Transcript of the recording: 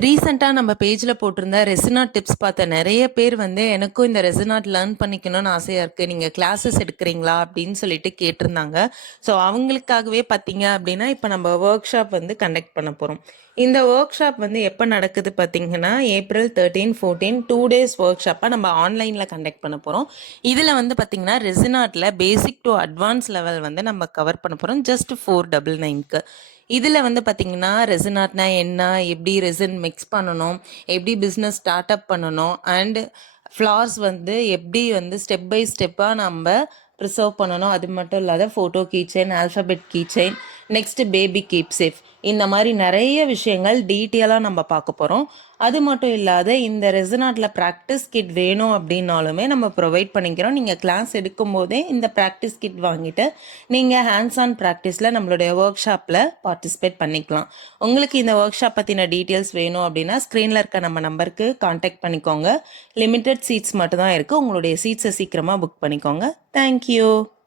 ரீசெண்டா நம்ம பேஜ்ல போட்டிருந்த ரெசினாட் டிப்ஸ் பார்த்த நெறைய பேர் வந்து, "எனக்கும் இந்த ரெசினாட் லேர்ன் பண்ணிக்கணும்னு ஆசையா இருக்கு. நீங்க கிளாஸஸ் எடுக்கிறீங்களா?" அப்படின்னு சொல்லிட்டு கேட்டிருந்தாங்க. ஸோ அவங்களுக்காகவே பார்த்தீங்க அப்படின்னா, இப்ப நம்ம வொர்க் ஷாப் வந்து கண்டக்ட் பண்ண போறோம். இந்த வொர்க் ஷாப் வந்து எப்ப நடக்குது பார்த்தீங்கன்னா, ஏப்ரல் 13, 14 2 டேஸ் வொர்க் ஷாப்பா நம்ம ஆன்லைன்ல கண்டக்ட் பண்ண போறோம். இதுல வந்து பார்த்தீங்கன்னா, ரெசினாட்ல பேசிக் டூ அட்வான்ஸ் லெவல் வந்து நம்ம கவர் பண்ண போறோம். ஜஸ்ட் 499க்கு. இதுல வந்து பார்த்தீங்கன்னா, ரெசினாட்னா என்ன? எப்படி ரெசின் மிக்ஸ் பண்ணணும்? எப்படி பிசினஸ் ஸ்டார்ட் அப் பண்ணணும்? அண்ட் ஃப்ளார்ஸ் வந்து எப்படி வந்து ஸ்டெப் பை ஸ்டெப்பா நம்ப ப்ரிசர்வ் பண்ணணும். அது மட்டும் இல்லாத photo key chain, alphabet key chain, next baby keep safe, இந்த மாதிரி நிறைய விஷயங்கள் டீட்டெயிலாக நம்ம பார்க்க போகிறோம். அது மட்டும் இல்லாத இந்த ரெசனாட்டில் ப்ராக்டிஸ் கிட் வேணும் அப்படின்னாலுமே நம்ம ப்ரொவைட் பண்ணிக்கிறோம். நீங்கள் கிளாஸ் எடுக்கும் போதே இந்த ப்ராக்டிஸ் கிட் வாங்கிட்டு நீங்கள் ஹேண்ட்ஸ் ஆன் ப்ராக்டிஸில் நம்மளுடைய ஒர்க் ஷாப்பில் பார்ட்டிசிபேட் பண்ணிக்கலாம். உங்களுக்கு இந்த ஒர்க் ஷாப் பற்றின டீட்டெயில்ஸ் வேணும் அப்படின்னா ஸ்க்ரீனில் இருக்க நம்ம நம்பருக்கு காண்டாக்ட் பண்ணிக்கோங்க. லிமிட்டட் சீட்ஸ் மட்டும் தான் இருக்குது. உங்களுடைய சீட்ஸை சீக்கிரமாக புக் பண்ணிக்கோங்க. தேங்க்யூ.